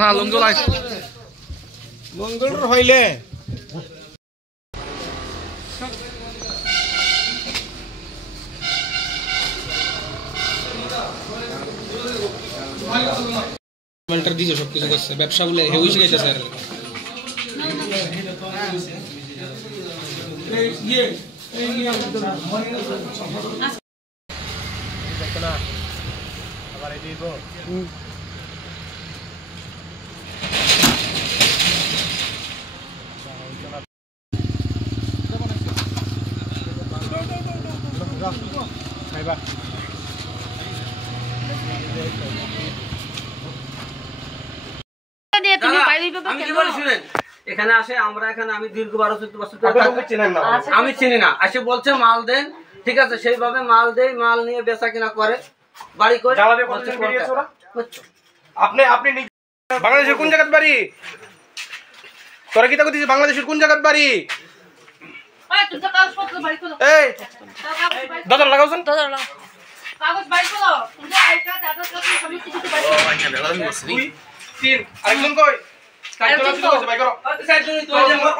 না লঙ্গল মঙ্গল হইলে দিছে সব কিছু করছে ব্যবসা বলে হেউই শিখাইতেছে আর এখানে আসে আমরা এখানে আমি দীর্ঘ 12-14 বছর আমি চিনি না আসে বলছে মাল দেন ঠিক আছে সেইভাবে মাল দেই মাল নিয়ে বেচা কিনা করে বাড়ি করে আপনি আপনি বাংলাদেশের কোন জায়গায় বাড়ি তোরা কি তা কইছিস বাংলাদেশের কোন জায়গায় বাড়ি এই দাদা লাগাওছেন কাগজ বাইর করো তুমি আইকা দাদা কাছে সবই কিছু বাইর করো ও আচ্ছা বেলা নিছি 2 3 আরেকজন কই চারজন আছে কইছে ভাই করো চারজনই তো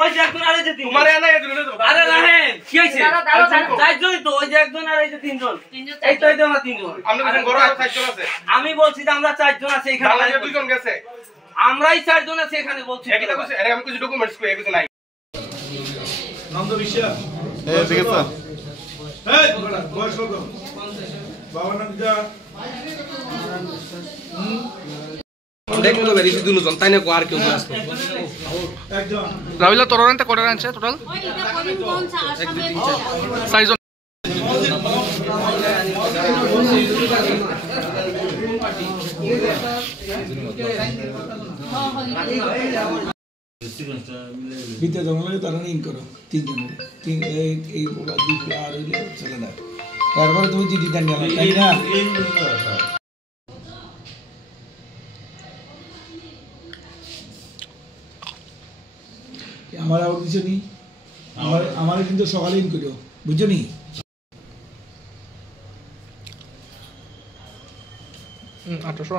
ওই যে একজন আরে যে তিন তোমারে না এদিন আরে রাহেন কি হইছে চারজনই তো ওই যে একজন আর এই যে তিনজন এই তো এই যে আমরা তিনজন আমরা কোন বড় আর চারজন আছে আমি বলছি যে আমরা চারজন আছে এখানে বাংলাদেশে দুইজন গেছে আমরাই চারজন আছে এখানে বলছি এটা কইছে আরে আমি কিছু ডকুমেন্টস কই কিছু নাই নন্দ বিশ্বাস এই ঠিক আছে এই বয়স কত বাবার নাম যা দেখো তো বেরিয়েছি দুজন তাই না আর কেউ আসবে একজন রাবিলা তোরনতে করে আনছে টোটাল ওই এটা করিমগঞ্জ আসামে সাইজন বিদ্যা জঙ্গলে তারা ইন করো তিনজনের এই দুটো আর চলে না তারপরে তুমি চিঠি দেন তাই না আমার আবার কিছু নি আমার কিন্তু সকালে ইন করো বুঝছো নি আটশো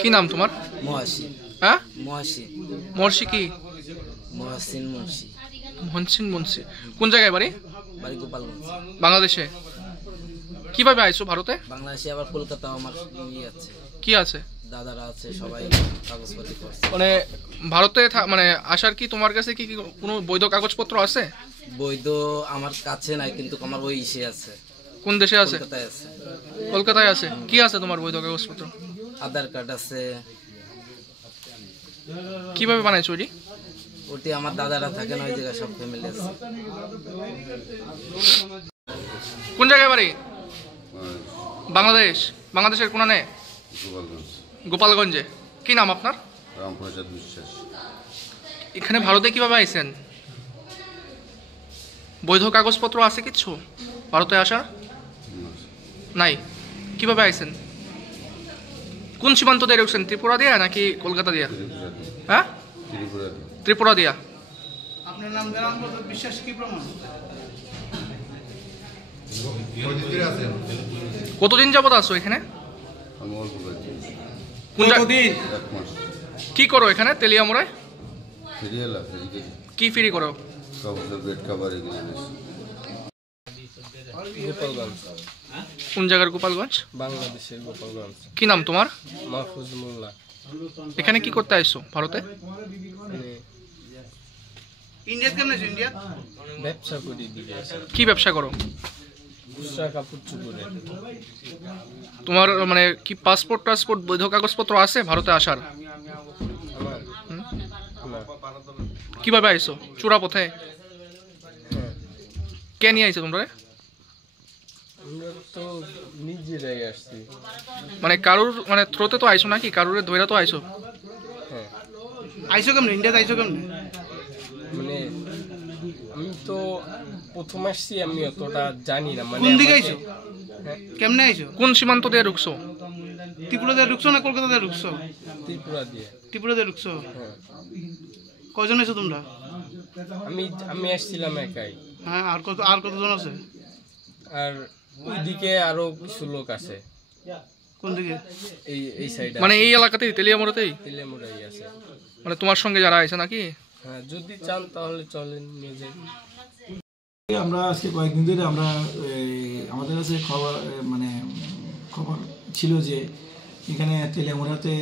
কি নাম তোমার মহসিন হ্যাঁ মহসিন মর্ষি কি মহসিন মুন্সি মহসিন মুন্সি কোন জায়গায় বাড়ি বাড়ি গোপালগঞ্জ বাংলাদেশে কিভাবে আইছো ভারতে বাংলাদেশে আবার কলকাতা আমার আছে কি আছে দাদারা আছে সবাই কাগজপত্র করছে মানে ভারতে মানে আসার কি তোমার কাছে কি কোনো বৈধ কাগজপত্র আছে বৈধ আমার কাছে নাই কিন্তু আমার ওই ইসে আছে কোন দেশে আছে কলকাতায় আছে কলকাতায় আছে কি আছে তোমার বৈধ কাগজপত্র আধার কার্ড আছে কিভাবে বানাইছো ওটি ওটি আমার দাদারা থাকে না ওই জায়গায় সব ফ্যামিলি আছে কোন জায়গায় বাড়ি বাংলাদেশের কোন নে গোপালগঞ্জে কি নাম আপনার রামপ্রসাদ বিশ্বাস এখানে ভারতে কিভাবে আইছেন বৈধ কাগজপত্র আছে কিছু ভারতে আসা নাই কিভাবে আইছেন কোন সীমান্ত দিয়ে ঢুকছেন ত্রিপুরা দিয়া নাকি কলকাতা দিয়া হ্যাঁ ত্রিপুরা দিয়া আপনার নাম রামপ্রসাদ বিশ্বাস কি প্রমাণ কতদিন যাবত আছো এখানে কতদিন কি করো এখানে তেলিয়ামুড়ায় কি ফ্রি করো গোপালগঞ্জ কোন জায়গার গোপালগঞ্জ বাংলাদেশের গোপালগঞ্জ কি নাম তোমার মাহফুজ মোল্লা এখানে কি করতে আইছো ভারতে ইন্ডিয়া কেমন আছে ইন্ডিয়া ব্যবসা করি দিকে কি ব্যবসা করো খুচরা কাপড় চুপড়ে তোমার মানে কি পাসপোর্ট বৈধ কাগজপত্র আছে ভারতে আসার আমার কিভাবে আইছো চূড়া পথে কে নিয়ে আইছো তোমরা আমরা তো নিজেরাই আসছি। মানে কারুর মানে থ্রোতে তো আইছো নাকি, কারুর ধৈরা তো আইছো? হ্যাঁ, আইসো কেমনে ইন্ডিয়াতে আইসো কেমনে? মানে আমি তো প্রথম আসছি, আমি অতটা জানি না। মানে কোন দিকে আমাকে- আইছো? হ্যাঁ, কেমনে আইসো? কোন সীমান্ত দিয়ে ঢুকছো? ত্রিপুরা দিয়ে ঢুকছো না কলকাতা দিয়ে ঢুকছো? ত্রিপুরা দিয়ে। ত্রিপুরা দিয়ে ঢুকছো। হ্যাঁ, কয়জন আইছো তোমরা? আমি আসছিলাম একাই। হ্যাঁ, আর কতজন আছে? আর ওইদিকে আরো কিছু লোক আছে, কোন দিকে? এই সাইডে। মানে এই এলাকাতেই, তেলিয়ামোড়াতেই? তেলেমুড়াই আছে। মানে তোমার সঙ্গে যারা আইছে নাকি? হ্যাঁ, যদি চান তাহলে চলেন নিয়ে যাই। আমরা আজকে কয়েকদিন ধরে আমরা আমাদের কাছে খবর ছিল যে এখানে তেলেমুড়াতে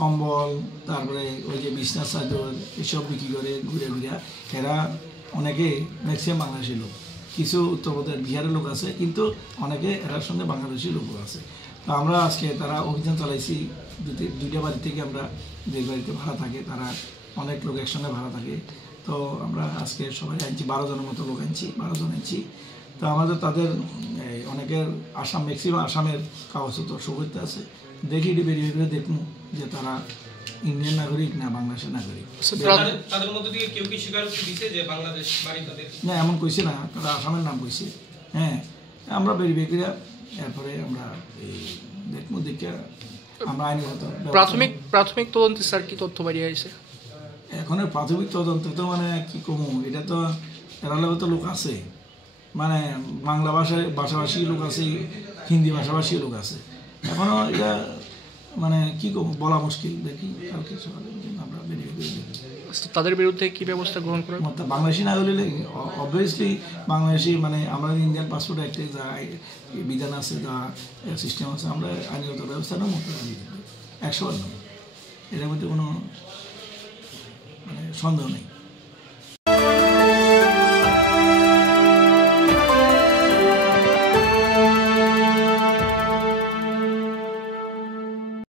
কম্বল, তারপরে ওই যে বিছনা চাদর এসব বিক্রি করে ঘুরে ঘুরে এরা অনেকে ম্যাক্সিমাম বাংলাদেশি লোক, কিছু উত্তরপ্রদেশ বিহারের লোক আছে, কিন্তু অনেকে এরার সঙ্গে বাংলাদেশি লোকও আছে। তো আমরা আজকে তারা অভিযান চালাইছি, দুইটা বাড়ি থেকে আমরা যে বাড়িতে ভাড়া থাকে তারা অনেক লোক একসঙ্গে ভাড়া থাকে। তো আমরা আজকে সবাই আনছি, 12 জনের মতো লোক আনছি, 12 জন আনছি। তো আমাদের তাদের অনেকের আসাম, ম্যাক্সিমাম আসামের কাগজপত্র সুবিধা আছে। দেখি বেরিয়ে করে দেখুন যে তারা ইন্ডিয়ান নাগরিক না বাংলাদেশের নাগরিক। তাদের মধ্যে থেকে কেউ কি স্বীকারোক্তি দিছে যে বাংলাদেশ বাড়ি তাদের? না, এমন কইছে না, তারা আসামের নাম কইছে। হ্যাঁ, আমরা বেরিয়ে করে এরপরে আমরা এই দেখবো, দেখে আমরা আইনগত প্রাথমিক তদন্তে স্যার কি তথ্য বেরিয়ে আইছে? এখনের প্রাথমিক তদন্ত তো মানে কি কমু, এটা তো এরালেও তো লোক আছে, মানে বাংলা ভাষাভাষী লোক আছে, হিন্দি ভাষাভাষী লোক আছে। এখনো এটা মানে কি কমু বলা মুশকিল। দেখি কালকে সকালে আমরা বেরিয়ে তাদের বিরুদ্ধে কি ব্যবস্থা গ্রহণ করা? বাংলাদেশি না হলে অবভিয়াসলি বাংলাদেশি, মানে আমরা ইন্ডিয়ান পাসপোর্ট অ্যাক্টে যা বিধান আছে, যা সিস্টেম আছে, আমরা আইনগত ব্যবস্থা নেব 100%। এটার মধ্যে কোনো মানে সন্দেহ নেই।